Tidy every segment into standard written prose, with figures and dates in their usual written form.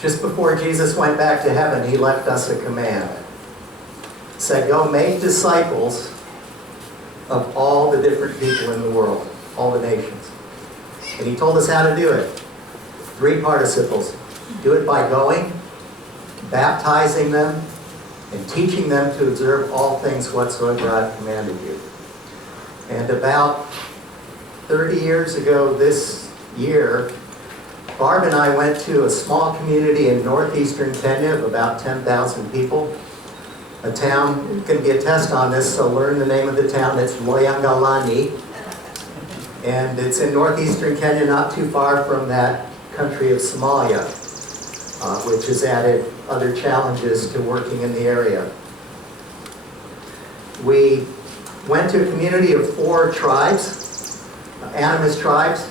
Just before Jesus went back to heaven, he left us a command. He said, go make disciples of all the different people in the world, all the nations. And he told us how to do it. 3 participles. Do it by going, baptizing them, and teaching them to observe all things whatsoever I've commanded you. And about 30 years ago this year, Barb and I went to a small community in northeastern Kenya of about 10,000 people. A town, it's going to be a test on this, so learn the name of the town. It's Loyangalani. And it's in northeastern Kenya, not too far from that country of Somalia, which has added other challenges to working in the area. We went to a community of 4 tribes, animist tribes,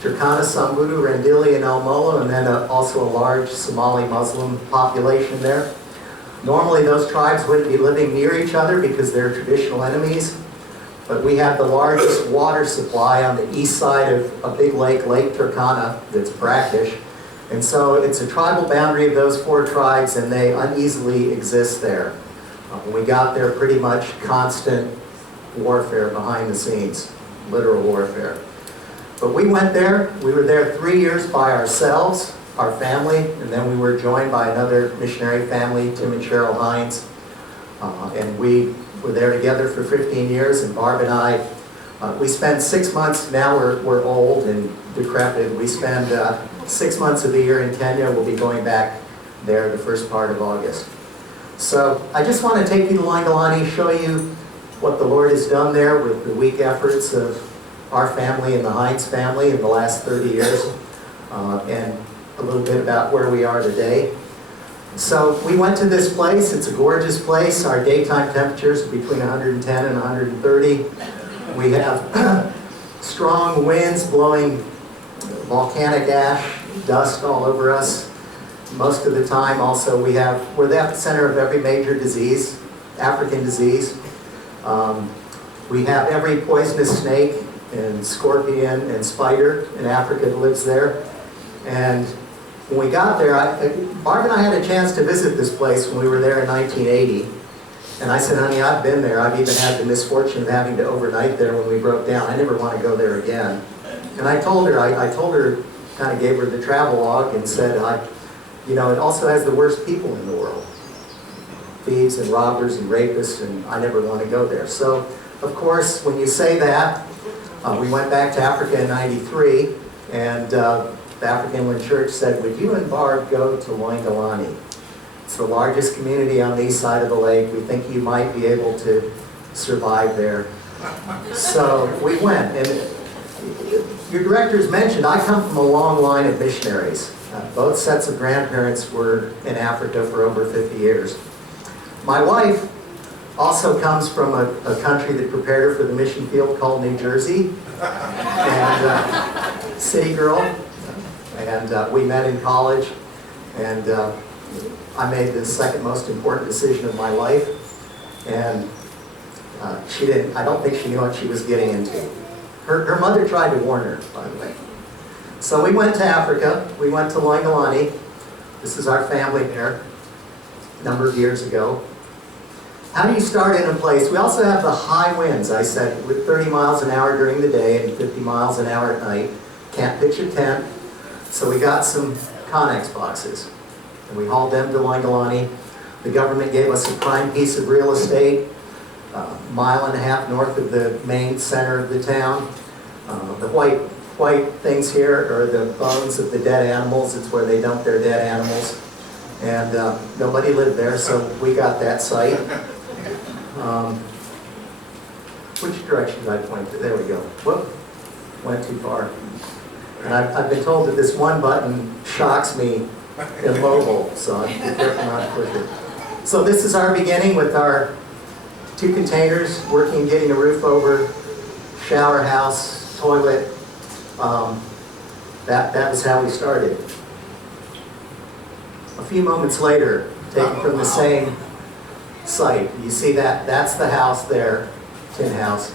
Turkana, Samburu, Rendili, and Almolo, and then also a large Somali Muslim population there. Normally those tribes wouldn't be living near each other because they're traditional enemies, but we have the largest water supply on the east side of a big lake, Lake Turkana, that's brackish. And so it's a tribal boundary of those 4 tribes, and they uneasily exist there. When we got there, pretty much constant warfare behind the scenes, literal warfare. But we went there. We were there 3 years by ourselves, our family, and then we were joined by another missionary family, Tim and Cheryl Hines. And we were there together for 15 years, and Barb and I, we spent 6 months, now we're old and decrepit. We spend 6 months of the year in Kenya. We'll be going back there the first part of August. So I just want to take you to Loyangalani, show you what the Lord has done there with the weak efforts of our family and the Hines family in the last 30 years, and a little bit about where we are today. So we went to this place. It's a gorgeous place. Our daytime temperatures are between 110 and 130. We have strong winds blowing volcanic ash, dust all over us. Most of the time also we're the epicenter of every major disease, African disease. We have every poisonous snake and scorpion and spider in Africa that lives there. And when we got there, Barb and I had a chance to visit this place when we were there in 1980. And I said, honey, I've been there. I've even had the misfortune of having to overnight there when we broke down. I never want to go there again. And I told her, kind of gave her the travel log and said, it also has the worst people in the world. Thieves and robbers and rapists, and I never want to go there. So, of course, when you say that, we went back to Africa in '93, and the African Inland Church said, would you and Barb go to Loyangalani? It's the largest community on the east side of the lake. We think you might be able to survive there. So we went, and your directors mentioned, I come from a long line of missionaries. Both sets of grandparents were in Africa for over 50 years. My wife also comes from a country that prepared her for the mission field called New Jersey, and city girl, and we met in college, and I made the second most important decision of my life, and I don't think she knew what she was getting into. Her mother tried to warn her, by the way. So we went to Africa. We went to Loyangalani. This is our family there, a number of years ago. How do you start in a place? We also have the high winds, I said, with 30 miles an hour during the day and 50 miles an hour at night. Can't pitch a tent. So we got some Connex boxes, and we hauled them to Loyangalani. The government gave us a prime piece of real estate, a mile and a half north of the main center of the town. The white things here are the bones of the dead animals. It's where they dump their dead animals. And nobody lived there, so we got that site. Which direction did I point to? There we go. Whoop, went too far. And I've been told that this one button shocks me immobile, so I'm careful not to push it. So this is our beginning with our 2 containers, working, getting a roof over, shower house, toilet. That was how we started. A few moments later, taken from the same site, you see that's the house there, tin house.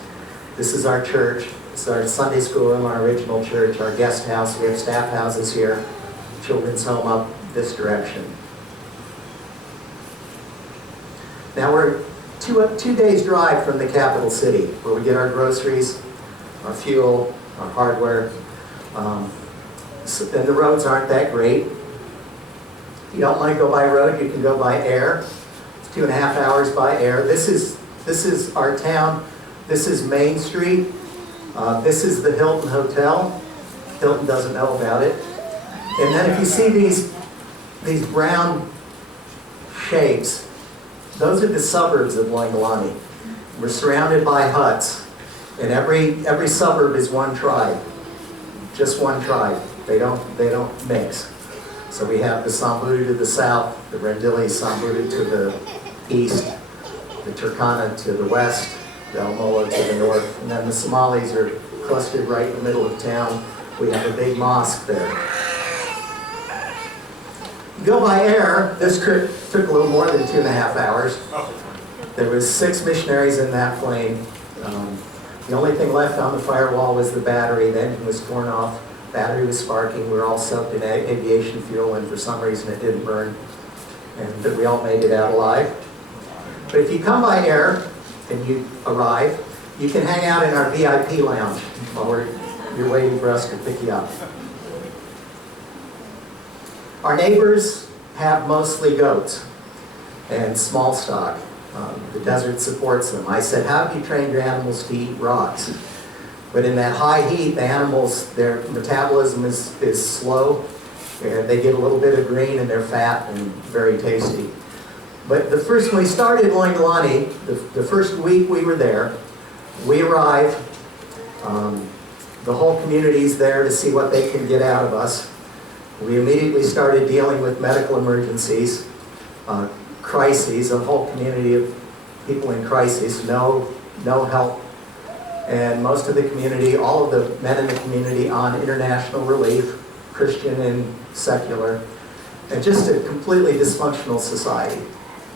This is our church. This is our Sunday school room, our original church, our guest house. We have staff houses here, children's home up this direction. Now we're two days drive from the capital city, where we get our groceries, our fuel, our hardware. And the roads aren't that great. If you don't want to go by road, you can go by air. It's 2.5 hours by air. This is our town. This is Main Street. This is the Hilton Hotel. Hilton doesn't know about it. And then if you see these brown shapes, those are the suburbs of Loingolani. We're surrounded by huts, and every suburb is one tribe, just one tribe. They don't mix. So we have the Samburu to the south, the Rendille Samburu to the east, the Turkana to the west, the Almola to the north, and then the Somalis are clustered right in the middle of town. We have a big mosque there. Go by air, this trip took a little more than 2.5 hours. There was 6 missionaries in that plane. The only thing left on the firewall was the battery. The engine was torn off. Battery was sparking. We were all soaked in aviation fuel, and for some reason it didn't burn. And we all made it out alive. But if you come by air and you arrive, you can hang out in our VIP lounge while you're waiting for us to pick you up. Our neighbors have mostly goats and small stock. The desert supports them. I said, how have you trained your animals to eat rocks? But in that high heat, the animals, their metabolism is slow, and they get a little bit of green, and they're fat and very tasty. But when we started Loingolani, the first week we were there, we arrived. The whole community's there to see what they can get out of us. We immediately started dealing with medical emergencies, crises, a whole community of people in crisis, no help. And most of the community, all of the men in the community on international relief, Christian and secular, and just a completely dysfunctional society.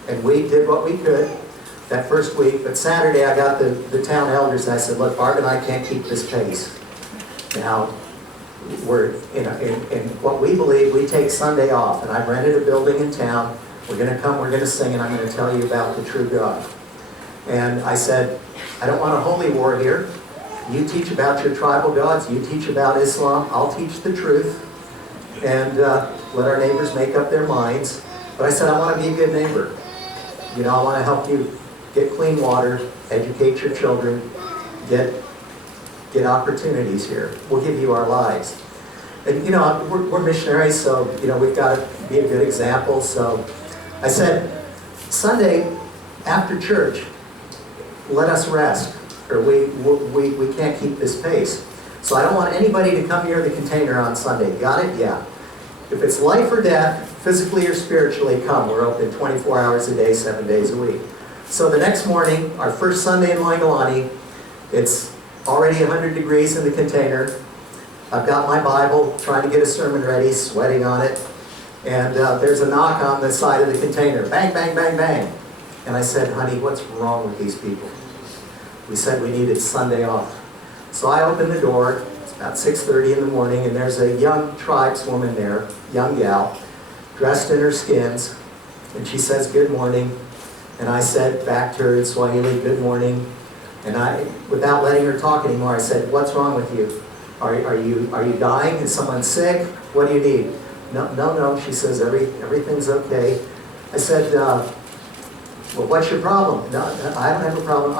And we did what we could that first week, but Saturday I got the town elders and I said, look, Barb and I can't keep this pace. Now, we're in what we believe, we take Sunday off, and I've rented a building in town. We're going to come, we're going to sing, and I'm going to tell you about the true God. And I said, I don't want a holy war here. You teach about your tribal gods, you teach about Islam, I'll teach the truth, and let our neighbors make up their minds. But I said, I want to be a good neighbor. You know, I want to help you get clean water, educate your children, get opportunities here. We'll give you our lives. And you know, we're missionaries, so you know, we've got to be a good example. So I said, Sunday after church, let us rest, or we can't keep this pace. So I don't want anybody to come near the container on Sunday. Got it? Yeah. If it's life or death, physically or spiritually, come. We're open 24 hours a day, 7 days a week. So the next morning, our first Sunday in Loingolani, it's already 100 degrees in the container. I've got my Bible, trying to get a sermon ready, sweating on it. And there's a knock on the side of the container. Bang, bang, bang, bang. And I said, honey, what's wrong with these people? We said we needed Sunday off. So I opened the door. It's about 6:30 in the morning, and there's a young tribeswoman there, young gal, dressed in her skins. And she says, good morning. And I said back to her in Swahili, good morning. And I, without letting her talk anymore, I said, what's wrong with you? Are you dying? Is someone sick? What do you need? No, she says, everything's okay. I said, well, what's your problem? No, I don't have a problem.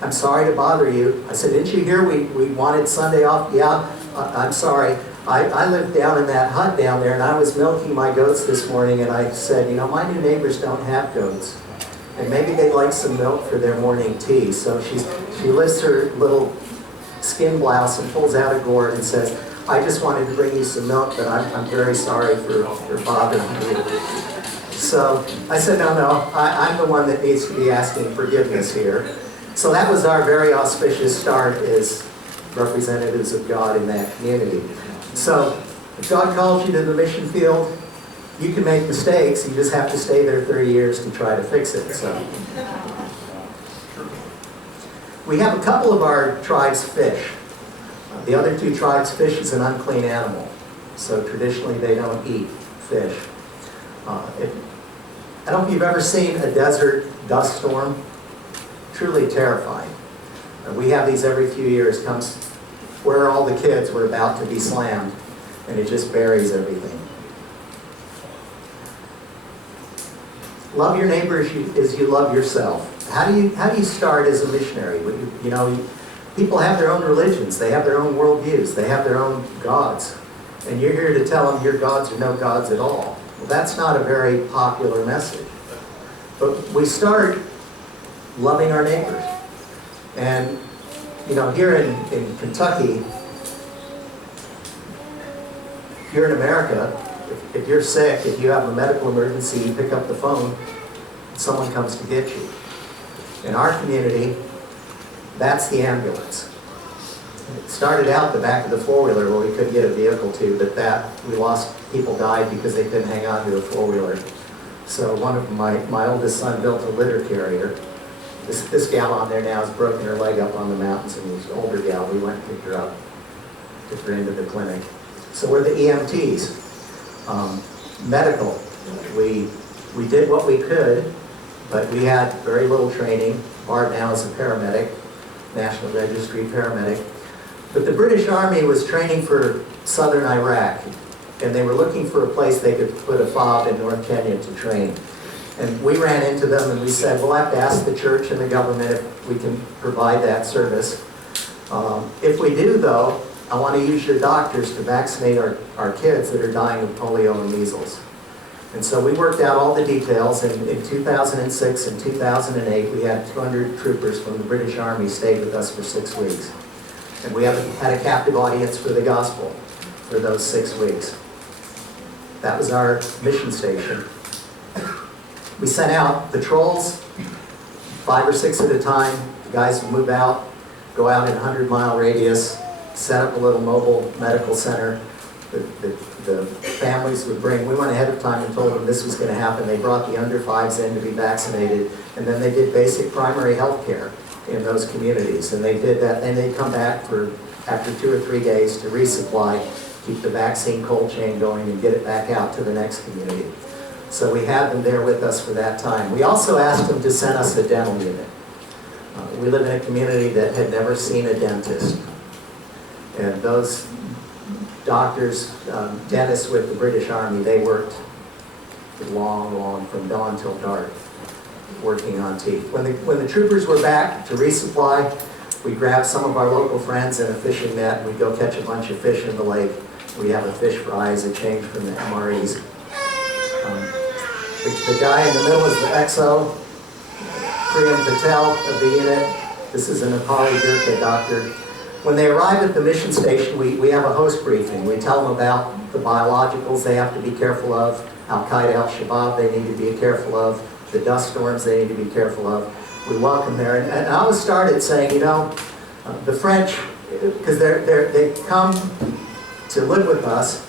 I'm sorry to bother you. I said, didn't you hear we wanted Sunday off? Yeah, I'm sorry. I lived down in that hut down there, and I was milking my goats this morning, and I said, you know, my new neighbors don't have goats. And maybe they'd like some milk for their morning tea. So she lifts her little skin blouse and pulls out a gourd and says, I just wanted to bring you some milk, but I'm very sorry for bothering you. So I said, no, I'm the one that needs to be asking forgiveness here. So that was our very auspicious start as representatives of God in that community. So if God calls you to the mission field, you can make mistakes, you just have to stay there 30 years to try to fix it. So we have a couple of our tribes fish. The other two tribes, fish is an unclean animal. So traditionally they don't eat fish. I don't know if you've ever seen a desert dust storm. Truly terrifying. We have these every few years. Comes where all the kids were about to be slammed, and it just buries everything. Love your neighbor as you love yourself. How do you start as a missionary? People have their own religions. They have their own worldviews. They have their own gods. And you're here to tell them your gods are no gods at all. Well, that's not a very popular message. But we start loving our neighbors. And, here in Kentucky, here in America, if you're sick, if you have a medical emergency, you pick up the phone, someone comes to get you. In our community, that's the ambulance. It started out the back of the four-wheeler where we couldn't get a vehicle to, but people died because they couldn't hang on to a four-wheeler. So one of my oldest son built a litter carrier. This gal on there now has broken her leg up on the mountains, and this older gal, we went and picked her up, took her into the clinic. So we're the EMTs. Medical, we did what we could, but we had very little training. Bart now is a paramedic, National Registry paramedic. But the British Army was training for southern Iraq, and they were looking for a place they could put a FOB in North Kenya to train. And we ran into them and we said, we'll have to ask the church and the government if we can provide that service. If we do, though, I want to use your doctors to vaccinate our kids that are dying of polio and measles. And so we worked out all the details. In 2006 and 2008, we had 200 troopers from the British Army stayed with us for 6 weeks. And we had a captive audience for the gospel for those 6 weeks. That was our mission station. We sent out patrols, 5 or 6 at a time. The guys would move out, go out in a 100-mile radius, set up a little mobile medical center. The families would bring, we went ahead of time and told them this was going to happen. They brought the under 5s in to be vaccinated, and then they did basic primary health care in those communities. And they did that, and they'd come back after 2 or 3 days to resupply, keep the vaccine cold chain going, and get it back out to the next community. So we had them there with us for that time. We also asked them to send us a dental unit. We live in a community that had never seen a dentist. And those doctors, dentists with the British Army, they worked long, from dawn till dark, working on teeth. When the troopers were back to resupply, we grabbed some of our local friends and a fishing net. We'd go catch a bunch of fish in the lake. We have a fish fry as a change from the MREs. The guy in the middle is the XO, Priyam Patel of the unit. This is a Nepali Gurkha doctor. When they arrive at the mission station, we have a host briefing. We tell them about the biologicals they have to be careful of, Al-Qaeda, Al-Shabaab they need to be careful of, the dust storms they need to be careful of. We welcome there. And I always started saying, the French, because they come to live with us,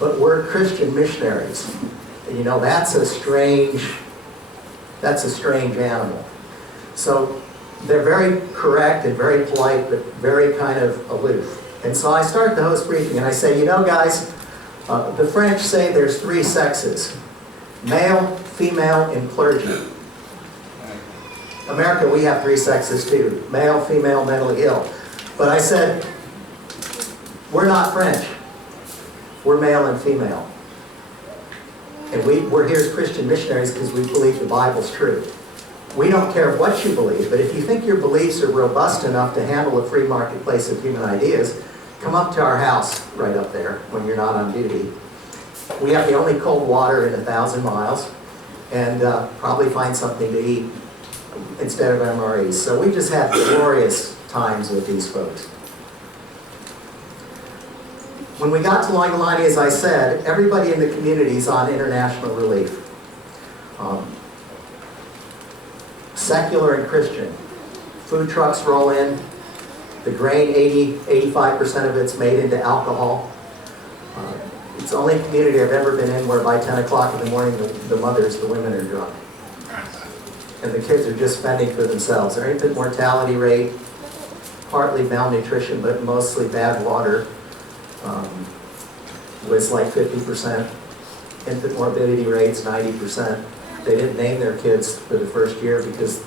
but we're Christian missionaries. And that's a strange animal. So they're very correct and very polite, but very kind of aloof. And so I start the host briefing and I say, guys, the French say there's 3 sexes, male, female, and clergy. America, we have 3 sexes too, male, female, mentally ill. But I said, we're not French. We're male and female. And we're here as Christian missionaries because we believe the Bible's true. We don't care what you believe, but if you think your beliefs are robust enough to handle a free marketplace of human ideas, come up to our house right up there when you're not on duty. We have the only cold water in 1,000 miles, and probably find something to eat instead of MREs. So we just had glorious times with these folks. When we got to Loingolani, as I said, everybody in the community is on international relief. Secular and Christian. Food trucks roll in. The grain, 85% of it's made into alcohol. It's the only community I've ever been in where by 10 o'clock in the morning the mothers, the women are drunk. And the kids are just fending for themselves. Their infant mortality rate, partly malnutrition, but mostly bad water, was like 50%. infant morbidity rates 90%. They didn't name their kids for the first year because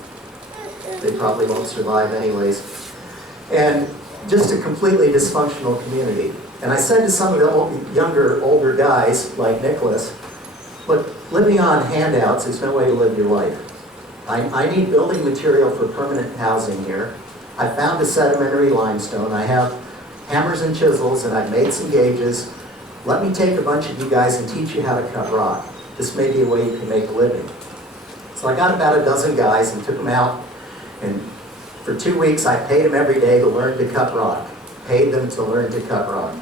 they probably won't survive anyways. And just a completely dysfunctional community. And I said to some of the older guys, like Nicholas, look, living on handouts is no way to live your life. I need building material for permanent housing here. I found a sedimentary limestone. I have hammers and chisels, and I've made some gauges. Let me take a bunch of you guys and teach you how to cut rock. This may be a way you can make a living. So I got about a dozen guys and took them out, and for 2 weeks I paid them every day to learn to cut rock. Paid them to learn to cut rock.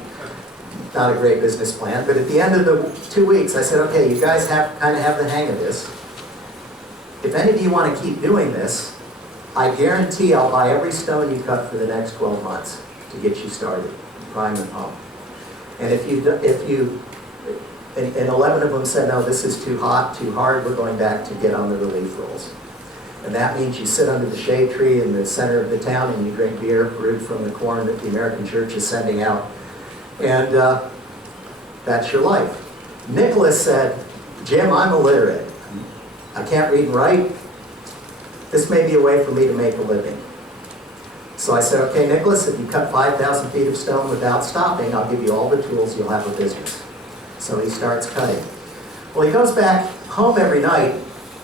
Not a great business plan, but at the end of the 2 weeks I said, okay, you guys kind of have the hang of this. If any of you want to keep doing this, I guarantee I'll buy every stone you cut for the next 12 months to get you started, prime and pump. And and 11 of them said, no, this is too hot, too hard, we're going back to get on the relief rolls. And that means you sit under the shade tree in the center of the town and you drink beer brewed from the corn that the American church is sending out. And that's your life. Nicholas said, Jim, I'm illiterate. I can't read and write. This may be a way for me to make a living. So I said, okay, Nicholas, if you cut 5,000 feet of stone without stopping, I'll give you all the tools, you'll have a business. So he starts cutting. Well, he goes back home every night,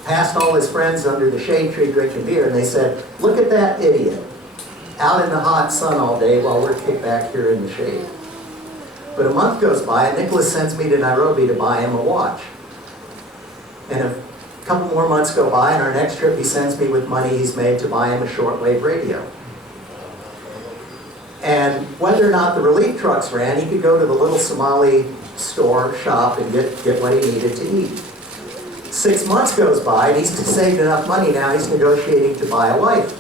past all his friends under the shade tree drinking beer, and they said, look at that idiot, out in the hot sun all day while we're kicked back here in the shade. But a month goes by, and Nicholas sends me to Nairobi to buy him a watch. And a couple more months go by, and our next trip he sends me with money he's made to buy him a shortwave radio. And whether or not the relief trucks ran, he could go to the little Somali shop and get what he needed to eat. 6 months goes by, and he's saved enough money now, he's negotiating to buy a wife.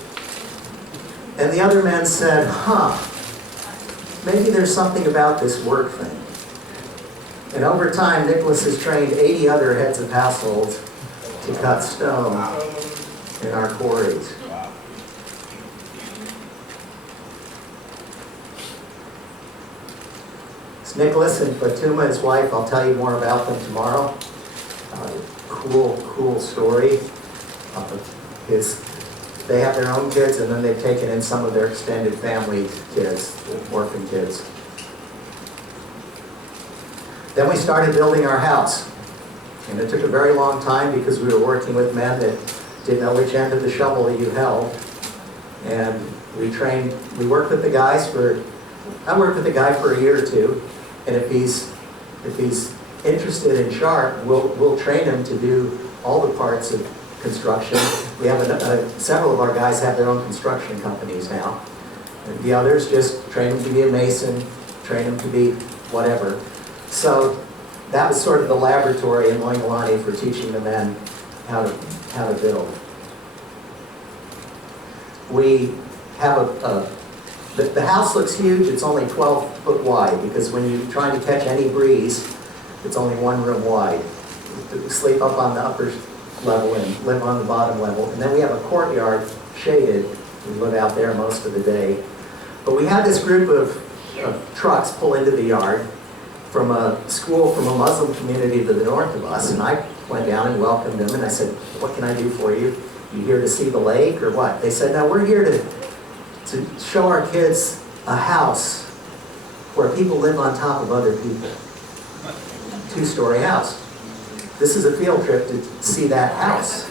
And the other men said, maybe there's something about this work thing. And over time, Nicholas has trained 80 other heads of households to cut stone in our quarries. It's Nicholas and Fatuma, his wife. I'll tell you more about them tomorrow. Cool story. They have their own kids, and then they've taken in some of their extended family kids, orphan kids. Then we started building our house. And it took a very long time because we were working with men that didn't know which end of the shovel you held. And we worked with the guys I worked with the guy for a year or two. And if he's interested in sharp, we'll train him to do all the parts of construction. We have several of our guys have their own construction companies now. And the others just train them to be a mason, train them to be whatever. So that was sort of the laboratory in Loingolani for teaching the men how to build. We have the house looks huge. It's only 12 foot wide because when you're trying to catch any breeze, it's only one room wide. We sleep up on the upper level and live on the bottom level. And then we have a courtyard shaded. We live out there most of the day. But we had this group of trucks pull into the yard from a school from a Muslim community to the north of us. And I went down and welcomed them. And I said, what can I do for you? You here to see the lake or what? They said, no, we're here to show our kids a house where people live on top of other people. 2-story house. This is a field trip to see that house.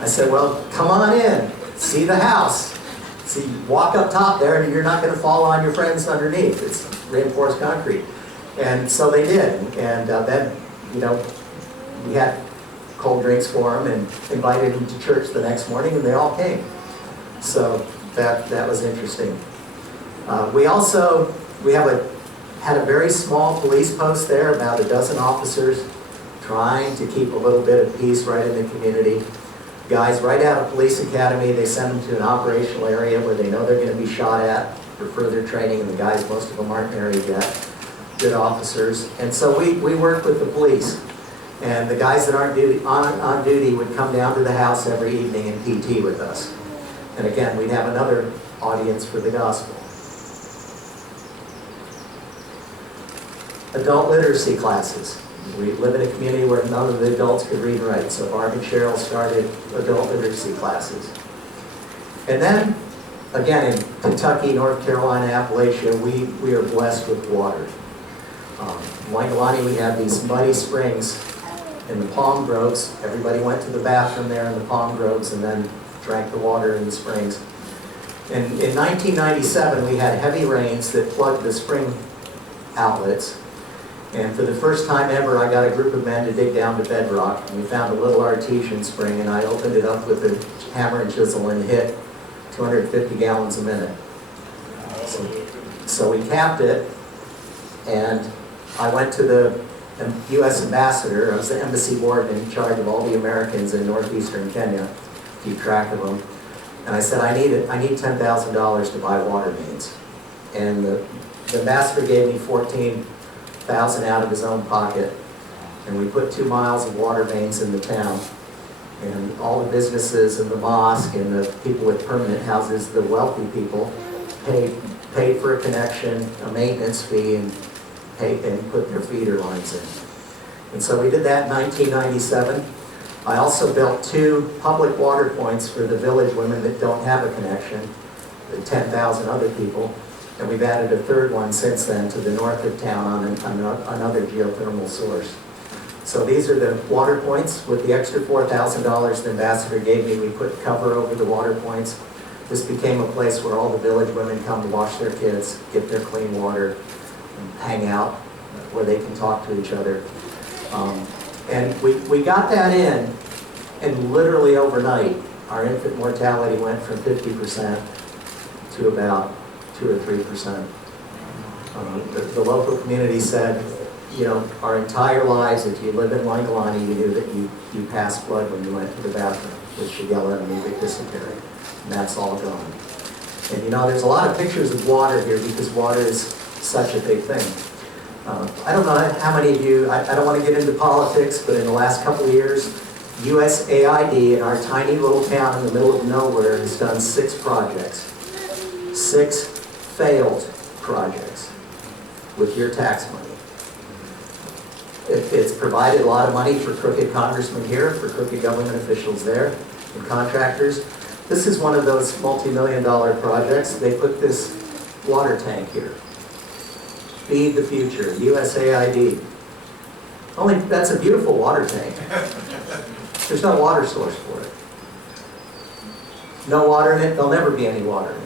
I said, well, come on in, see the house. See, walk up top there and you're not going to fall on your friends underneath. It's reinforced concrete. And so they did. And then, we had cold drinks for them and invited them to church the next morning, and they all came. So that was interesting. We had a very small police post there, about a dozen officers, trying to keep a little bit of peace right in the community. Guys right out of police academy, they send them to an operational area where they know they're going to be shot at for further training, and the guys, most of them aren't married yet, good officers. And so we worked with the police. And the guys that aren't on duty would come down to the house every evening and PT with us. And again, we'd have another audience for the gospel. Adult literacy classes. We live in a community where none of the adults could read and write, so Barb and Cheryl started adult literacy classes. And then, again, in Kentucky, North Carolina, Appalachia, we are blessed with water. In Wangalani, we have these muddy springs in the palm groves. Everybody went to the bathroom there in the palm groves and then drank the water in the springs. And in 1997, we had heavy rains that plugged the spring outlets. And for the first time ever, I got a group of men to dig down to bedrock. And we found a little artesian spring, and I opened it up with a hammer and chisel and hit 250 gallons a minute. So we capped it, and I went to the U.S. ambassador. I was the embassy warden in charge of all the Americans in northeastern Kenya, keep track of them. And I said, I need $10,000 to buy water mains. And the ambassador gave me $14,000 out of his own pocket. And we put 2 miles of water mains in the town. And all the businesses and the mosque and the people with permanent houses, the wealthy people, paid for a connection, a maintenance fee, and put their feeder lines in. And so we did that in 1997. I also built 2 public water points for the village women that don't have a connection, the 10,000 other people. And we've added a 3rd one since then to the north of town on another geothermal source. So these are the water points. With the extra $4,000 the ambassador gave me, we put cover over the water points. This became a place where all the village women come to wash their kids, get their clean water, and hang out, where they can talk to each other. And we got that in, and literally overnight, our infant mortality went from 50% to about 2 or 3%. The local community said, you know, our entire lives, if you live in Wangalani, you knew that you passed blood when you went to the bathroom, which you yell at me, they disappear. And that's all gone. And you know, there's a lot of pictures of water here because water is such a big thing. I don't know how many of you, I don't want to get into politics, but in the last couple of years, USAID in our tiny little town in the middle of nowhere has done 6 projects. 6 failed projects with your tax money. It's provided a lot of money for crooked congressmen here, for crooked government officials there, and contractors. This is one of those multi-million-dollar projects. They put this water tank here. Feed the Future, USAID. Only, that's a beautiful water tank. There's no water source for it. No water in it, there'll never be any water in it.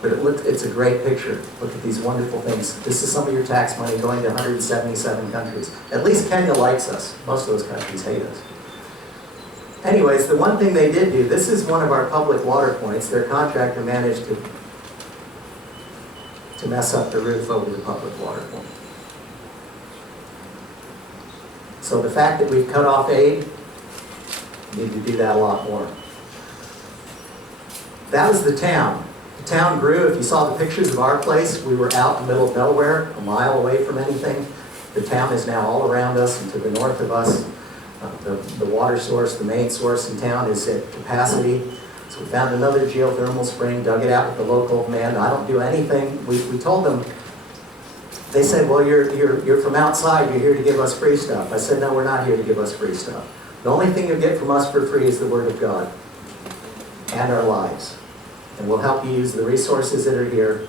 But it's a great picture. Look at these wonderful things. This is some of your tax money going to 177 countries. At least Kenya likes us. Most of those countries hate us. Anyways, the one thing they did do, this is one of our public water points. Their contractor managed to mess up the roof over the public water point. So the fact that we've cut off aid, we need to do that a lot more. That was the town. The town grew. If you saw the pictures of our place, we were out in the middle of nowhere, a mile away from anything. The town is now all around us and to the north of us. The water source, the main source in town is at capacity. So we found another geothermal spring, dug it out with the local man. I don't do anything. We told them, they said, well, you're from outside, you're here to give us free stuff. I said, no, we're not here to give us free stuff. The only thing you'll get from us for free is the Word of God and our lives. And we'll help you use the resources that are here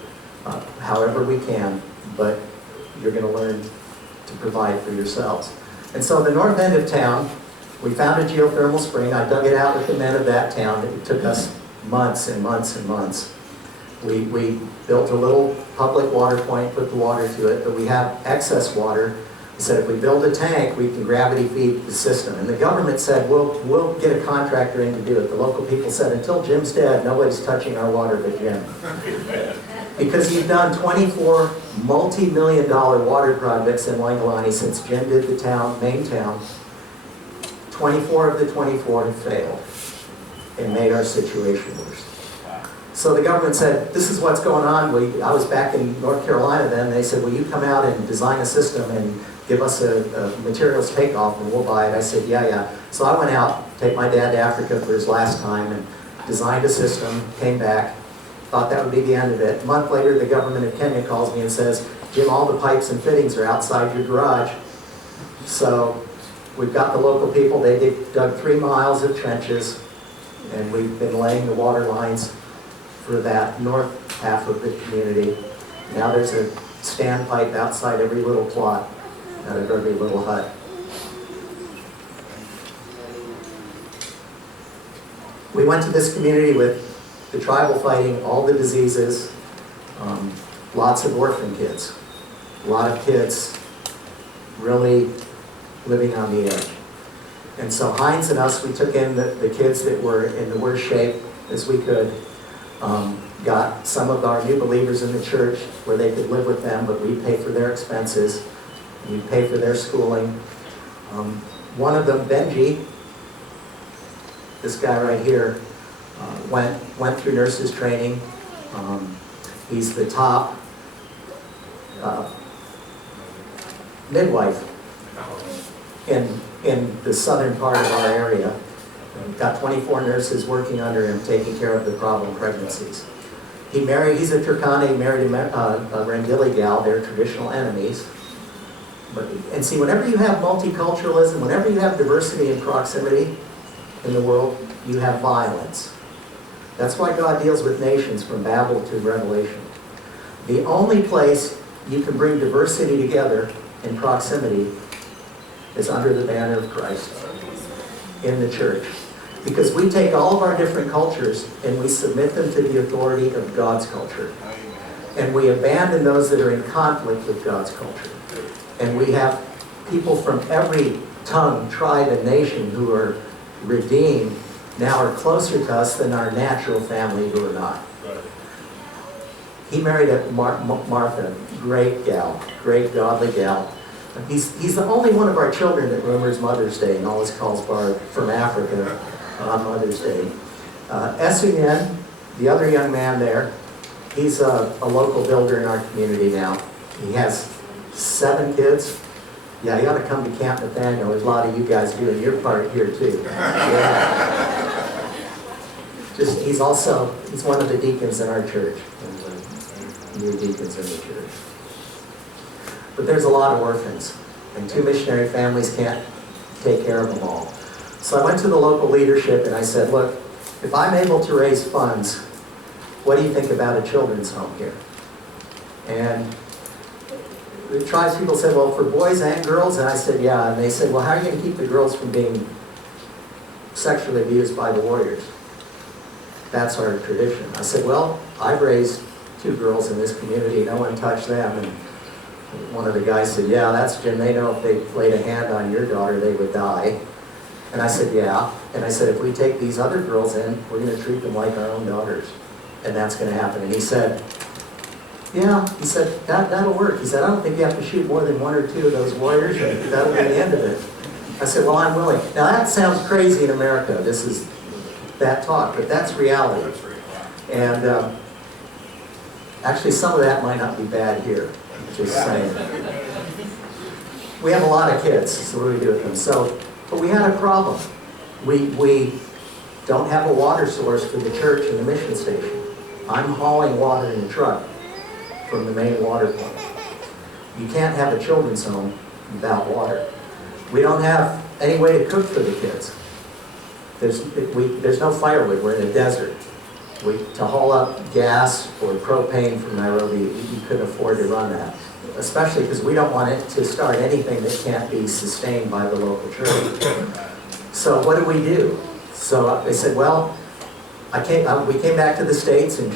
however we can, but you're going to learn to provide for yourselves. And so the north end of town, we found a geothermal spring. I dug it out with the men of that town. It took us months and months and months. We built a little public water point, put the water to it, but we have excess water. We said if we build a tank, we can gravity feed the system. And the government said, we'll get a contractor in to do it. The local people said, until Jim's dead, nobody's touching our water but Jim. Because you've done 24 multi-million-dollar water projects in Wangalani since Jim did the town, main town. 24 of the 24 have failed and made our situation worse. So the government said, this is what's going on. I was back in North Carolina then. They said, will you come out and design a system and give us a materials takeoff and we'll buy it. I said, yeah. So I went out, take my dad to Africa for his last time and designed a system, came back, thought that would be the end of it. A month later, the government of Kenya calls me and says, Jim, all the pipes and fittings are outside your garage. So we've got the local people, they dug 3 miles of trenches, and we've been laying the water lines for that north half of the community. Now there's a standpipe outside every little plot, out of every little hut. We went to this community with the tribal fighting, all the diseases, lots of orphan kids, a lot of kids really living on the edge. And so Heinz and us, we took in the kids that were in the worst shape as we could, got some of our new believers in the church where they could live with them, but we pay for their expenses, we pay for their schooling. One of them, Benji, this guy right here, went through nurses training. He's the top midwife in the southern part of our area. Got 24 nurses working under him, taking care of the problem pregnancies. He's a Turkana, he married a Rendili gal, they're traditional enemies. And see, whenever you have multiculturalism, whenever you have diversity and proximity in the world, you have violence. That's why God deals with nations from Babel to Revelation. The only place you can bring diversity together in proximity is under the banner of Christ, in the church. Because we take all of our different cultures and we submit them to the authority of God's culture. And we abandon those that are in conflict with God's culture. And we have people from every tongue, tribe, and nation who are redeemed now are closer to us than our natural family who are not. He married a Martha, great gal, great godly gal. He's the only one of our children that remembers Mother's Day and always calls Barb from Africa on Mother's Day. Esunyen, the other young man there, he's a local builder in our community now. He has 7 kids. Yeah, you ought to come to Camp Nathanael. There's a lot of you guys doing your part here too. Yeah. He's one of the deacons in our church. New deacons in the church. But there's a lot of orphans, and 2 missionary families can't take care of them all. So I went to the local leadership and I said, look, if I'm able to raise funds, what do you think about a children's home here? And the tribes people said, well, for boys and girls? And I said, yeah. And they said, well, how are you going to keep the girls from being sexually abused by the warriors? That's our tradition. I said, well, I've raised 2 girls in this community. No one touched them. And one of the guys said, yeah, that's Jim. They know if they laid a hand on your daughter, they would die. And I said, yeah. And I said, if we take these other girls in, we're going to treat them like our own daughters. And that's going to happen. And he said, yeah. He said, that'll work. He said, I don't think you have to shoot more than 1 or 2 of those warriors, and that'll be the end of it. I said, well, I'm willing. Now, that sounds crazy in America. This is that talk, but that's reality. And actually, some of that might not be bad here. Just saying. We have a lot of kids, so what do we do with them? But we had a problem. We don't have a water source for the church and the mission station. I'm hauling water in the truck from the main water plant. You can't have a children's home without water. We don't have any way to cook for the kids. There's no firewood. We're in a desert. To haul up gas or propane from Nairobi, you couldn't afford to run that. Especially because we don't want it to start anything that can't be sustained by the local church. So what do? So they said, well, we came back to the States and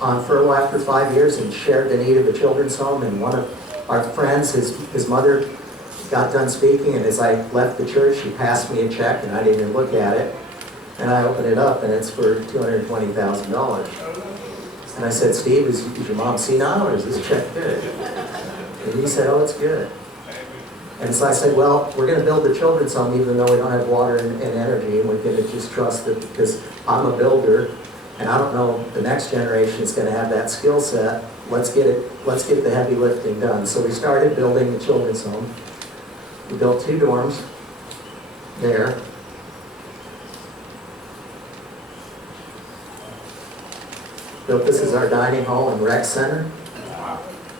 on furlough after 5 years and shared the need of a children's home. And one of our friends, his mother, got done speaking, and as I left the church, she passed me a check, and I didn't even look at it. And I opened it up, and it's for $220,000. And I said, Steve, is your mom senile, or is this check good? And he said, oh, it's good. And so I said, well, we're going to build the children's home even though we don't have water and energy, and we're going to just trust it because I'm a builder, and I don't know the next generation is going to have that skill set. Let's get the heavy lifting done. So we started building the children's home. We built 2 dorms there. Built this as our dining hall and rec center.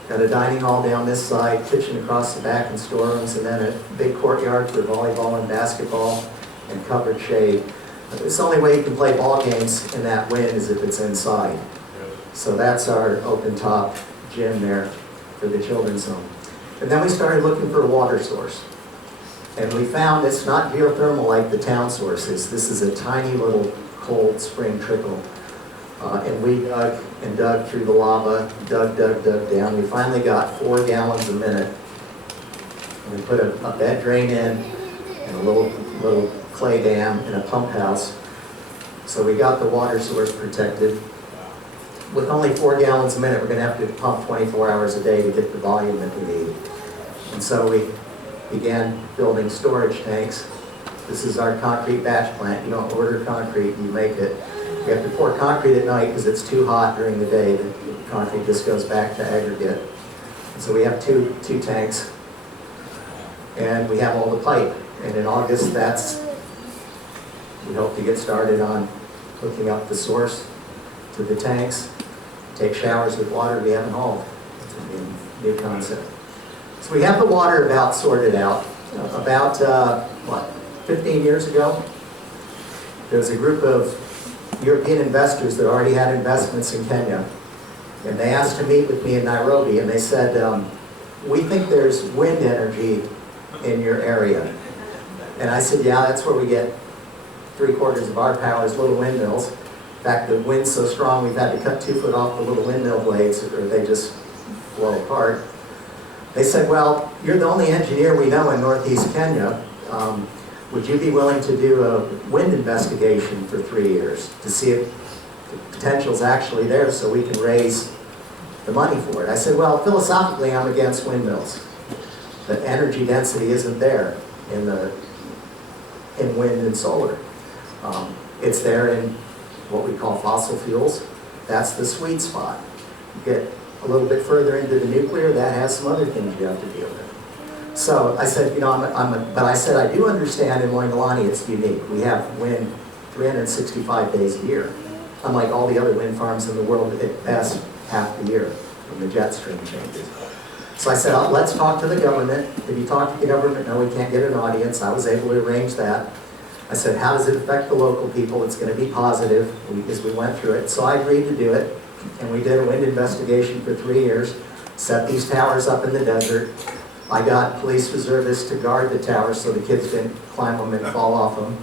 Got a dining hall down this side, kitchen across the back and storerooms, and then a big courtyard for volleyball and basketball and covered shade. It's the only way you can play ball games in that wind is if it's inside. So that's our open top gym there for the children's home. And then we started looking for a water source. And we found it's not geothermal like the town source is. This is a tiny little cold spring trickle. And we dug and dug through the lava, dug down. We finally got 4 gallons a minute. And we put a bed drain in and a little clay dam and a pump house. So we got the water source protected. With only 4 gallons a minute, we're going to have to pump 24 hours a day to get the volume that we need. And so we began building storage tanks. This is our concrete batch plant. You don't order concrete, you make it. We have to pour concrete at night because it's too hot during the day. The concrete just goes back to aggregate. And so we have two tanks. And we have all the pipe. And in August, we hope to get started on hooking up the source to the tanks, take showers with water we haven't hauled. It's a new concept. So we have the water about sorted out. About, 15 years ago, there was a group of European investors that already had investments in Kenya. And they asked to meet with me in Nairobi, and they said, we think there's wind energy in your area. And I said, yeah, that's where we get 3/4 of our power is little windmills. In fact, the wind's so strong we've had to cut 2 foot off the little windmill blades or they just blow apart. They said, well, you're the only engineer we know in northeast Kenya. Would you be willing to do a wind investigation for 3 years to see if the potential's actually there so we can raise the money for it? I said, well, philosophically, I'm against windmills. The energy density isn't there in wind and solar. It's there in what we call fossil fuels. That's the sweet spot. You get a little bit further into the nuclear, that has some other things you have to deal with. So I said, but I said, I do understand in Moingalani it's unique. We have wind 365 days a year. Unlike all the other wind farms in the world, at best half the year when the jet stream changes. So I said, let's talk to the government. If you talk to the government, no, we can't get an audience. I was able to arrange that. I said, how does it affect the local people? It's going to be positive as we went through it. So I agreed to do it. And we did a wind investigation for 3 years, set these towers up in the desert. I got police reservists to guard the towers so the kids didn't climb them and fall off them.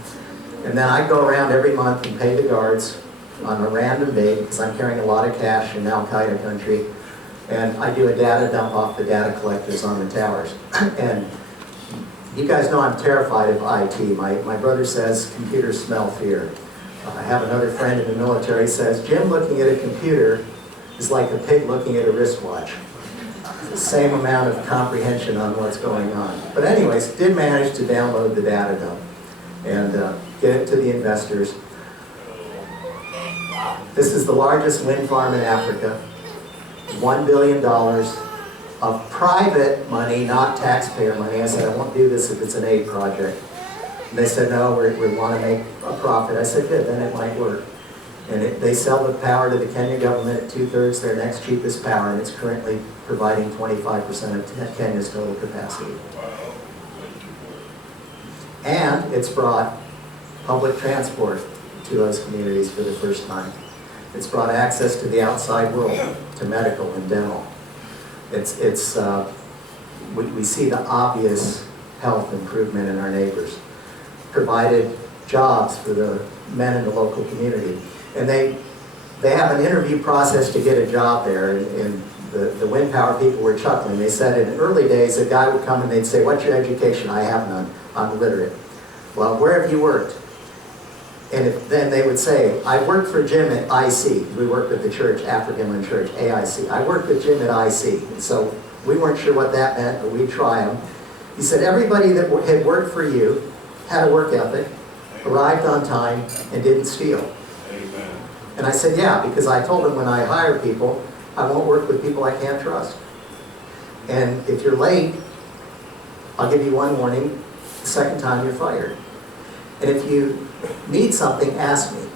And then I'd go around every month and pay the guards on a random day because I'm carrying a lot of cash in Al-Qaeda country. And I do a data dump off the data collectors on the towers. And you guys know I'm terrified of IT. My brother says computers smell fear. I have another friend in the military says, Jim looking at a computer is like a pig looking at a wristwatch. It's the same amount of comprehension on what's going on. But anyways, did manage to download the data dump and get it to the investors. This is the largest wind farm in Africa. $1 billion of private money, not taxpayer money. I said, I won't do this if it's an aid project. And they said, no, we want to make a profit. I said, good, then it might work. And they sell the power to the Kenya government at 2/3 their next cheapest power, and it's currently providing 25% of Kenya's total capacity. And it's brought public transport to those communities for the first time. It's brought access to the outside world, to medical and dental. We see the obvious health improvement in our neighbors. Provided jobs for the men in the local community. And they have an interview process to get a job there, and the wind power people were chuckling. They said in the early days, a guy would come and they'd say, what's your education? I have none. I'm illiterate. Well, where have you worked? And then they would say, I worked for Jim at IC. We worked at the church, African Church, AIC. I worked with Jim at IC. And so we weren't sure what that meant, but we'd try them. He said, everybody that had worked for you had a work ethic, arrived on time, and didn't steal. Amen. And I said, yeah, because I told him when I hire people, I won't work with people I can't trust. And if you're late, I'll give you one warning, the second time you're fired. And if you need something, ask me.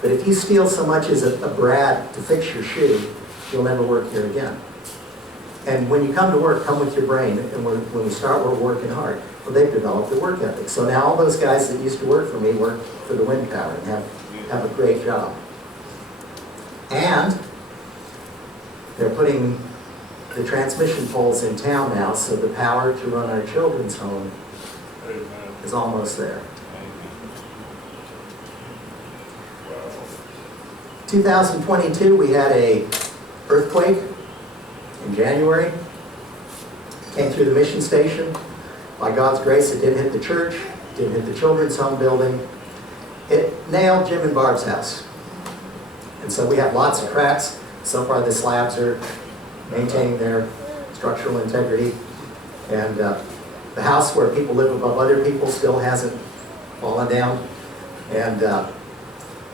But if you steal so much as a brad to fix your shoe, you'll never work here again. And when you come to work, come with your brain. And when we start, we're working hard. Well, they've developed a work ethic. So now all those guys that used to work for me work for the wind power and have a great job. And they're putting the transmission poles in town now, so the power to run our children's home is almost there. 2022, we had a earthquake in January. Came through the mission station. By God's grace, it didn't hit the church, didn't hit the children's home building. It nailed Jim and Barb's house. And so we have lots of cracks. So far, the slabs are maintaining their structural integrity. And the house where people live above other people still hasn't fallen down. And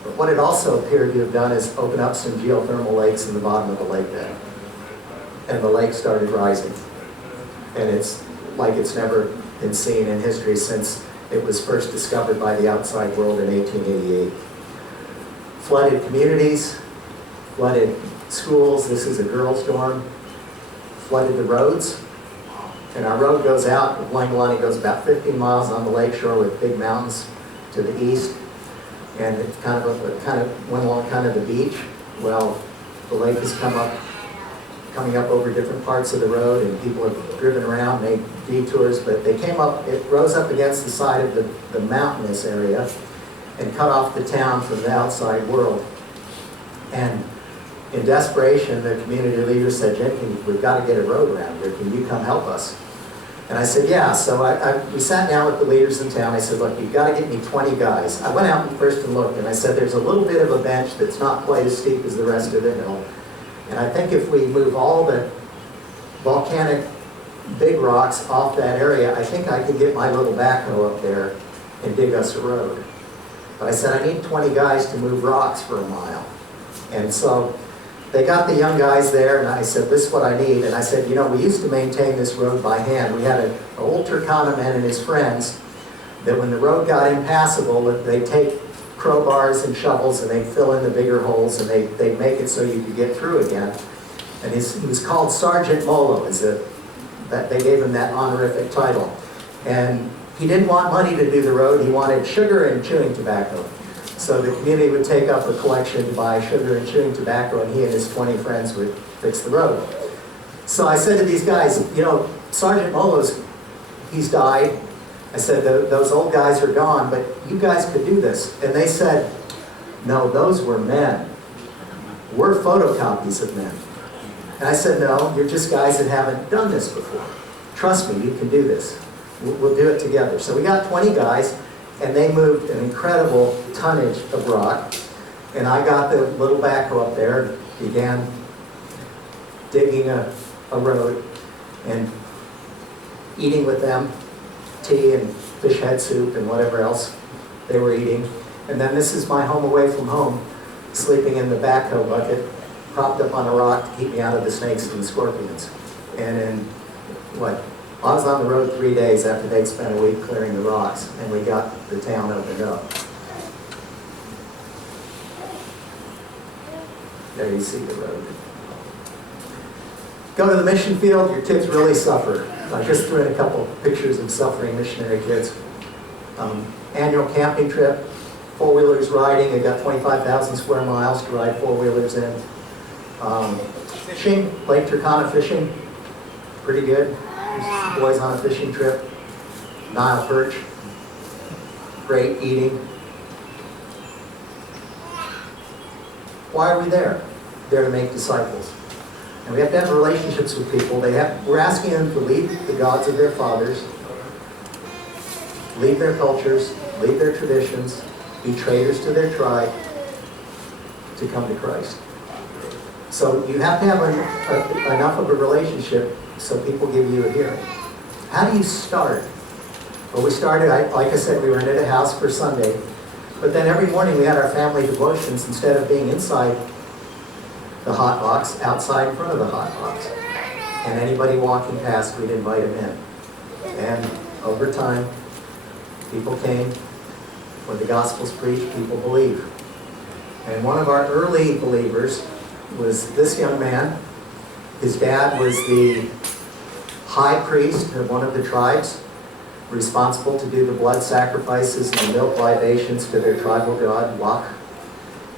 but what it also appeared to have done is open up some geothermal lakes in the bottom of the lake bed. And the lake started rising. And it's like it's never been seen in history since it was first discovered by the outside world in 1888. Flooded communities, flooded schools. This is a girls' dorm. Flooded the roads. And our road goes out, Langalani goes about 15 miles on the lakeshore with big mountains to the east. And it kind of went along kind of the beach. Well, the lake has coming up over different parts of the road, and people have driven around, made detours, but they came up, it rose up against the side of the mountainous area and cut off the town from the outside world. And in desperation, the community leader said, "Jim, we've got to get a road around here. Can you come help us?" And I said, "Yeah." So we sat down with the leaders in town. I said, "Look, you've got to get me 20 guys." I went out first and looked, and I said, "There's a little bit of a bench that's not quite as steep as the rest of the hill. And I think if we move all the volcanic big rocks off that area, I think I could get my little backhoe up there and dig us a road." But I said, "I need 20 guys to move rocks for a mile." And so they got the young guys there, and I said, "This is what I need." And I said, "You know, we used to maintain this road by hand. We had an old Turkana man and his friends that when the road got impassable, they'd take crowbars and shovels and they'd fill in the bigger holes and they'd make it so you could get through again." And he was called Sergeant Molo. They gave him that honorific title. And he didn't want money to do the road. He wanted sugar and chewing tobacco. So the community would take up a collection to buy sugar and chewing tobacco, and he and his 20 friends would fix the road. So I said to these guys, "You know, Sergeant Molo's, he's died." I said, "Those old guys are gone, but you guys could do this." And they said, "No, those were men. We're photocopies of men." And I said, "No, you're just guys that haven't done this before. Trust me, you can do this. We'll do it together." So we got 20 guys, and they moved an incredible tonnage of rock. And I got the little backhoe up there and began digging a road and eating with them tea and fish head soup and whatever else they were eating. And then this is my home away from home, sleeping in the backhoe bucket, propped up on a rock to keep me out of the snakes and the scorpions. And in, I was on the road 3 days after they'd spent a week clearing the rocks, and we got the town opened up. There you see the road. Go to the mission field, your kids really suffer. I just threw in a couple pictures of suffering missionary kids. Annual camping trip, four-wheelers riding. They got 25,000 square miles to ride four-wheelers in. Fishing, Lake Turkana fishing, pretty good. Boys on a fishing trip. Nile perch, great eating. Why are we there? There to make disciples. And we have to have relationships with people. We're asking them to leave the gods of their fathers, leave their cultures, leave their traditions, be traitors to their tribe, to come to Christ. So you have to have enough of a relationship so people give you a hearing. How do you start? Well, we started, like I said, we rented a house for Sunday, but then every morning we had our family devotions. Instead of being inside the hot box, outside in front of the hot box. And anybody walking past, we'd invite them in. And over time, people came. When the gospel's preached, people believe. And one of our early believers was this young man. His dad was the high priest of one of the tribes, responsible to do the blood sacrifices and the milk libations to their tribal god, Wak.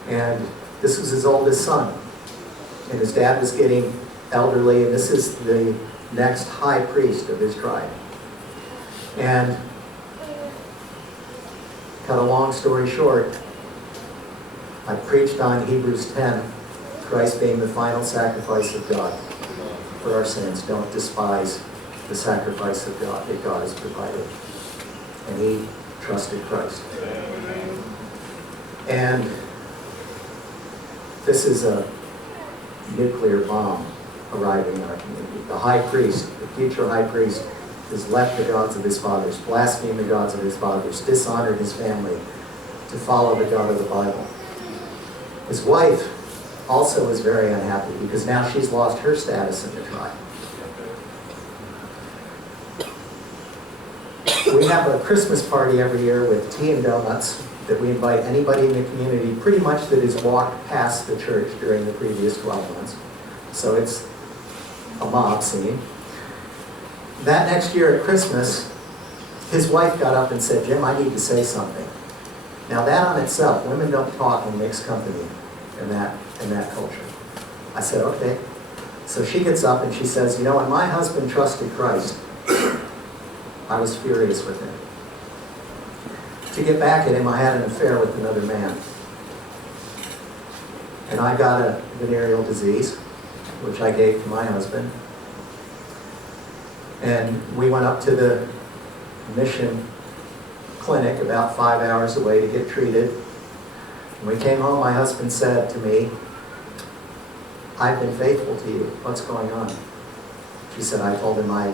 And this was his oldest son. And his dad was getting elderly, and this is the next high priest of his tribe. And cut a long story short, I preached on Hebrews 10, Christ being the final sacrifice of God for our sins. Don't despise the sacrifice of God that God has provided. And he trusted Christ. And this is a nuclear bomb arriving in our community. The high priest, the future high priest, has left the gods of his fathers, blasphemed the gods of his fathers, dishonored his family to follow the God of the Bible. His wife also is very unhappy because now she's lost her status in the tribe. We have a Christmas party every year with tea and donuts that we invite anybody in the community pretty much that has walked past the church during the previous 12 months. So it's a mob scene. That next year at Christmas, his wife got up and said, "Jim, I need to say something." Now that on itself, women don't talk in mixed company in that culture. I said, okay. So she gets up and she says, "You know, when my husband trusted Christ, I was furious with him. To get back at him, I had an affair with another man. And I got a venereal disease, which I gave to my husband. And we went up to the mission clinic about 5 hours away to get treated. When we came home, my husband said to me, 'I've been faithful to you. What's going on?' She said, I told him I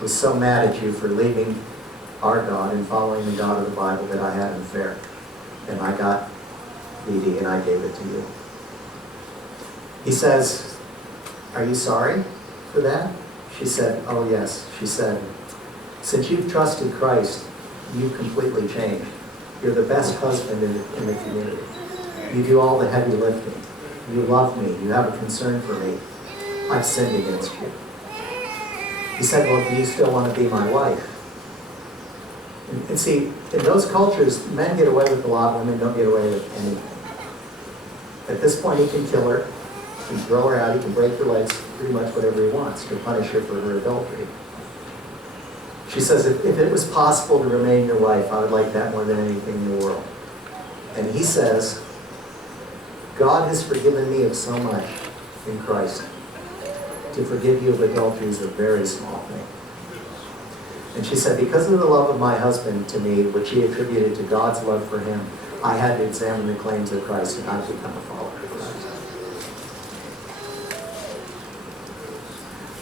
was so mad at you for leaving our God and following the God of the Bible that I had an affair. And I got BD and I gave it to you." He says, "Are you sorry for that?" She said, "Oh yes." She said, "Since you've trusted Christ, you've completely changed. You're the best husband in the community. You do all the heavy lifting. You love me. You have a concern for me. I've sinned against you." He said, "Well, do you still want to be my wife?" And see, in those cultures, men get away with a lot, women don't get away with anything. At this point, he can kill her, he can throw her out, he can break her legs, pretty much whatever he wants to punish her for her adultery. She says, if it was possible to remain your wife, I would like that more than anything in the world. And he says, God has forgiven me of so much in Christ. To forgive you of adultery is a very small thing. And she said, because of the love of my husband to me, which he attributed to God's love for him, I had to examine the claims of Christ and I've become a follower of Christ.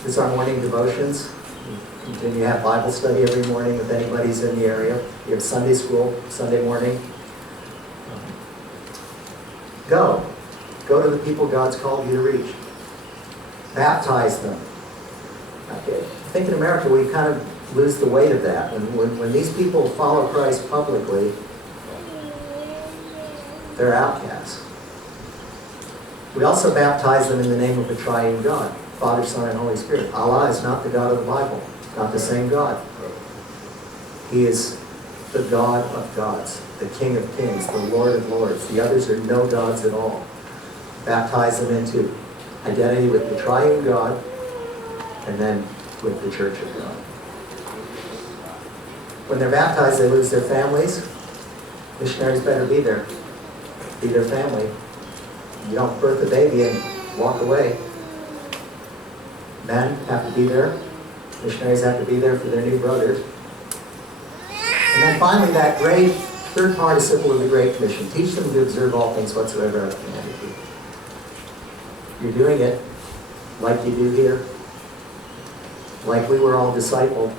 This is our morning devotions. We continue to have Bible study every morning if anybody's in the area. We have Sunday school, Sunday morning. Go. Go to the people God's called you to reach. Baptize them. Okay. I think in America we kind of lose the weight of that. When these people follow Christ publicly, they're outcasts. We also baptize them in the name of the triune God, Father, Son, and Holy Spirit. Allah is not the God of the Bible, not the same God. He is the God of gods, the King of kings, the Lord of lords. The others are no gods at all. Baptize them into identity with the triune God and then with the Church of God. When they're baptized, they lose their families. Missionaries better be there. Be their family. You don't birth a baby and walk away. Men have to be there. Missionaries have to be there for their new brothers. And then finally, that great third participle of the Great Commission. Teach them to observe all things whatsoever I have commanded you. You're doing it like you do here. Like we were all discipled.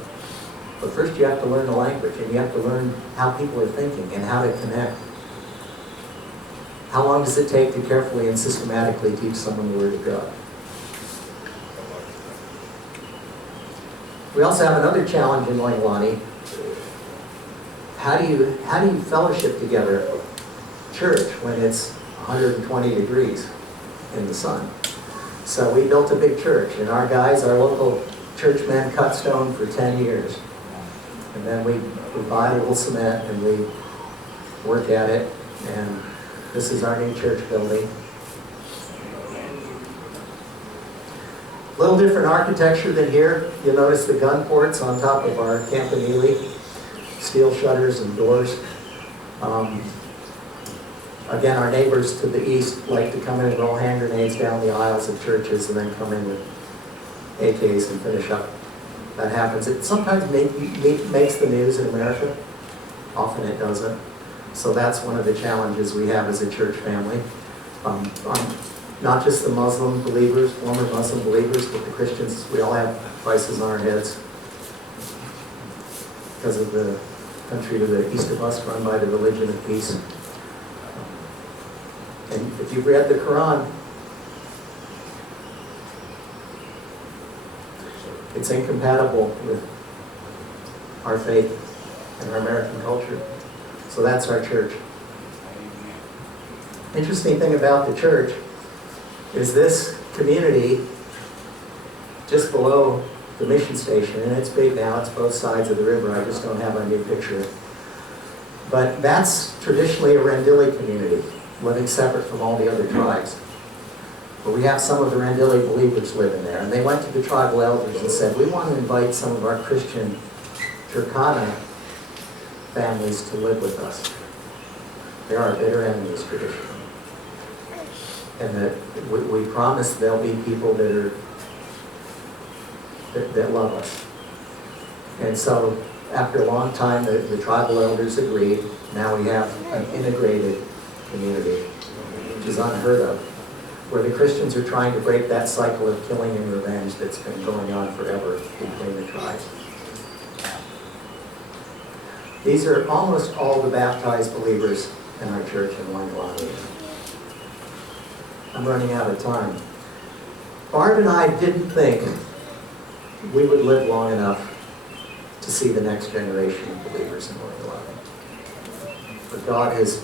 But first you have to learn the language, and you have to learn how people are thinking and how to connect. How long does it take to carefully and systematically teach someone the Word of God? We also have another challenge in Loingwani. How do you fellowship together, church, when it's 120 degrees in the sun? So we built a big church, and our local churchmen cut stone for 10 years. And then we buy a little cement and we work at it, and this is our new church building. A little different architecture than here. You'll notice the gun ports on top of our campanile, steel shutters and doors. Again, our neighbors to the east like to come in and roll hand grenades down the aisles of churches and then come in with AKs and finish up. That happens. It sometimes makes the news in America. Often it doesn't. So that's one of the challenges we have as a church family. Not just the Muslim believers, former Muslim believers, but the Christians. We all have prices on our heads because of the country to the east of us run by the religion of peace. And if you've read the Quran, it's incompatible with our faith and our American culture. So that's our church. Interesting thing about the church is this community just below the mission station, and it's big now, it's both sides of the river, I just don't have a new picture. But that's traditionally a Rendili community, living separate from all the other tribes. But we have some of the Rendili believers living there, and they went to the tribal elders and said, we want to invite some of our Christian Turkana families to live with us. They are our bitter enemies traditionally. And that we promise there'll be people that love us. And so after a long time, the tribal elders agreed. Now we have an integrated community, which is unheard of, where the Christians are trying to break that cycle of killing and revenge that's been going on forever between the tribes. These are almost all the baptized believers in our church in Wangalani. I'm running out of time. Barb and I didn't think we would live long enough to see the next generation of believers in Wangalani. But God has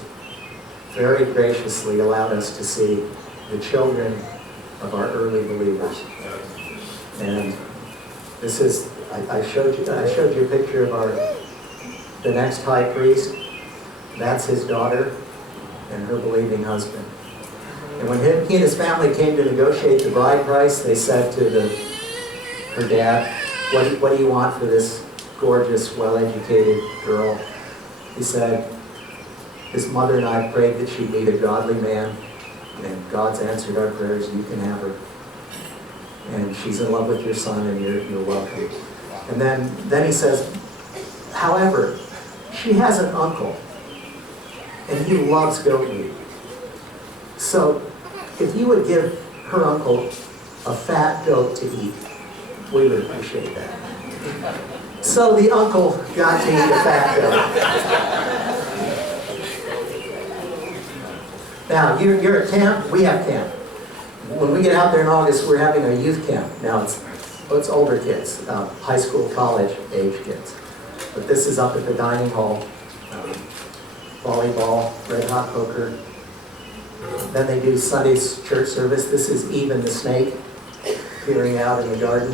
very graciously allowed us to see the children of our early believers. And this is, I showed you a picture of the next high priest. That's his daughter and her believing husband. And when he and his family came to negotiate the bride price, they said to her dad, what do you want for this gorgeous, well-educated girl? He said, his mother and I prayed that she'd meet a godly man, and God's answered our prayers. You can have her. And she's in love with your son, and you're welcome. And then he says, however, she has an uncle, and he loves goat meat. So if you would give her uncle a fat goat to eat, we would appreciate that. So the uncle got to eat a fat goat. Now, you're at camp, we have camp. When we get out there in August, we're having a youth camp. Now, it's older kids, high school, college age kids. But this is up at the dining hall. Volleyball, red hot poker. Then they do Sunday's church service. This is Even the snake peering out in the garden.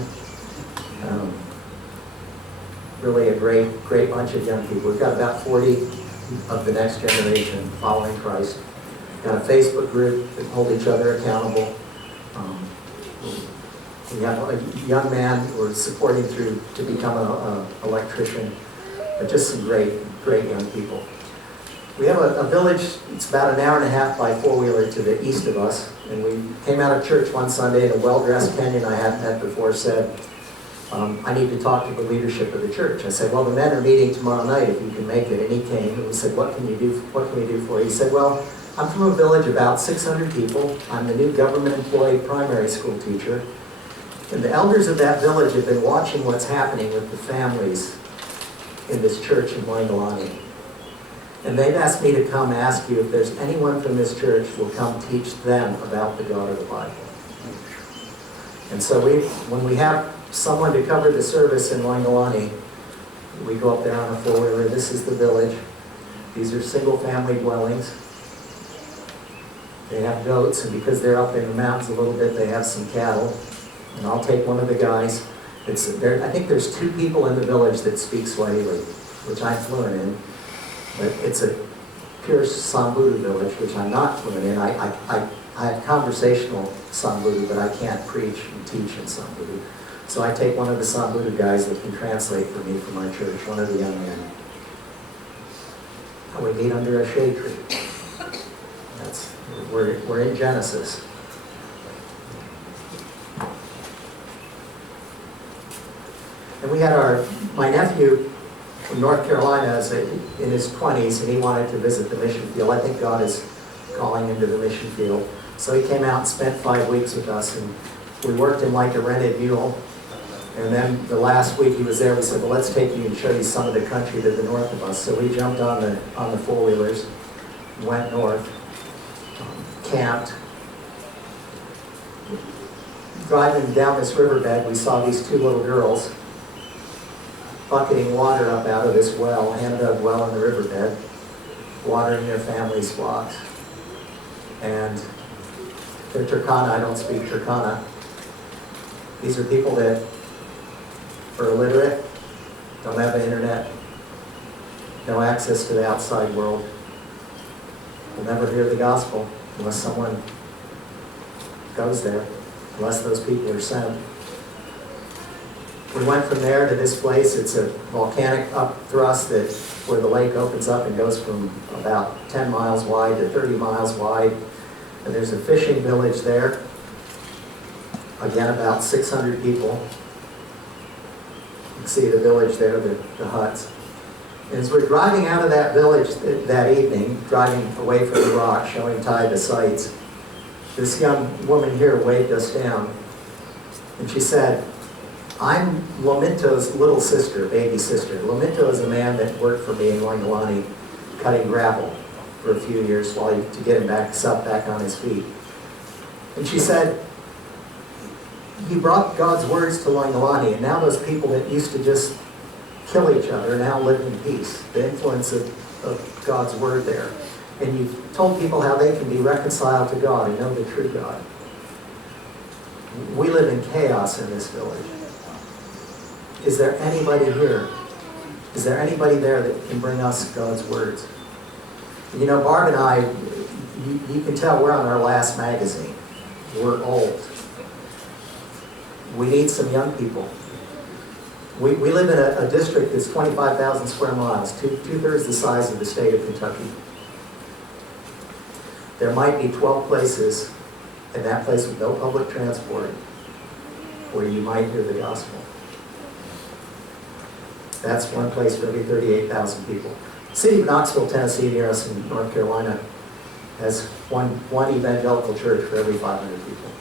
Really a great bunch of young people. We've got about 40 of the next generation following Christ. Got a Facebook group that hold each other accountable. We have a young man we're supporting to become an electrician. But just some great young people. We have a village, it's about an hour and a half by four-wheeler to the east of us. And we came out of church one Sunday, and a well-dressed Kenyan I hadn't met before said, I need to talk to the leadership of the church. I said, well, the men are meeting tomorrow night if you can make it. And he came, and we said, what can we do for you? He said, well, I'm from a village about 600 people. I'm the new government-employed primary school teacher. And the elders of that village have been watching what's happening with the families in this church in Wangalani. And they've asked me to come ask you if there's anyone from this church will come teach them about the God of the Bible. And so when we have someone to cover the service in Wangalani, we go up there on a four-wheeler. This is the village. These are single-family dwellings. They have goats, and because they're up in the mountains a little bit, they have some cattle. And I'll take one of the guys. I think there's 2 people in the village that speak Swahili, which I'm fluent in. But it's a pure Samburu village, which I'm not fluent in. I have conversational Samburu, but I can't preach and teach in Samburu. So I take one of the Samburu guys that can translate for me from our church, one of the young men. And we meet under a shade tree. We're in Genesis. And we had my nephew from North Carolina is in his 20s, and he wanted to visit the mission field. I think God is calling him to the mission field. So he came out and spent 5 weeks with us, and we worked him like a rented mule. And then the last week he was there, we said, well, let's take you and show you some of the country to the north of us. So we jumped on the four-wheelers, went north, camped. Driving down this riverbed, we saw these 2 little girls bucketing water up out of this well, hand-dug well in the riverbed, watering their family's flocks. And they're Turkana. I don't speak Turkana. These are people that are illiterate, don't have the internet, no access to the outside world. Will never hear the gospel unless someone goes there, unless those people are sent. We went from there to this place. It's a volcanic upthrust where the lake opens up and goes from about 10 miles wide to 30 miles wide. And there's a fishing village there. Again, about 600 people. You can see the village there, the huts. And as we're driving out of that village that evening, driving away from the rock, showing Ty the sights, this young woman here waved us down. And she said, I'm Lominto's little sister, baby sister. Lominto is a man that worked for me in Loingolani, cutting gravel for a few years to get him back on his feet. And she said, he brought God's words to Loingolani, and now those people that used to just kill each other now live in peace. The influence of God's word there. And you've told people how they can be reconciled to God and know the true God. We live in chaos in this village. Is there anybody here? Is there anybody there that can bring us God's words? You know, Barb and I, you can tell we're on our last magazine. We're old. We need some young people. We live in a district that's 25,000 square miles, two-thirds the size of the state of Kentucky. There might be 12 places in that place with no public transport where you might hear the gospel. That's one place for every 38,000 people. The city of Knoxville, Tennessee, near us in North Carolina, has one evangelical church for every 500 people.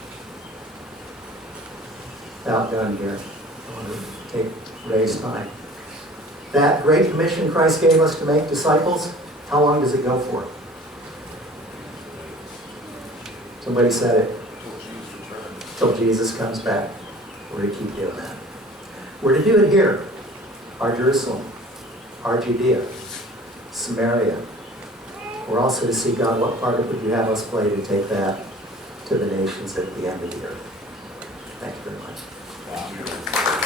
Outdone here. I want to raise time. That great commission Christ gave us to make disciples, how long does it go for? Somebody said it. Till Jesus comes back. We're to keep doing that. We're to do it here. Our Jerusalem, our Judea, Samaria. We're also to see, God, what part would you have us play to take that to the nations at the end of the earth? Thank you very much.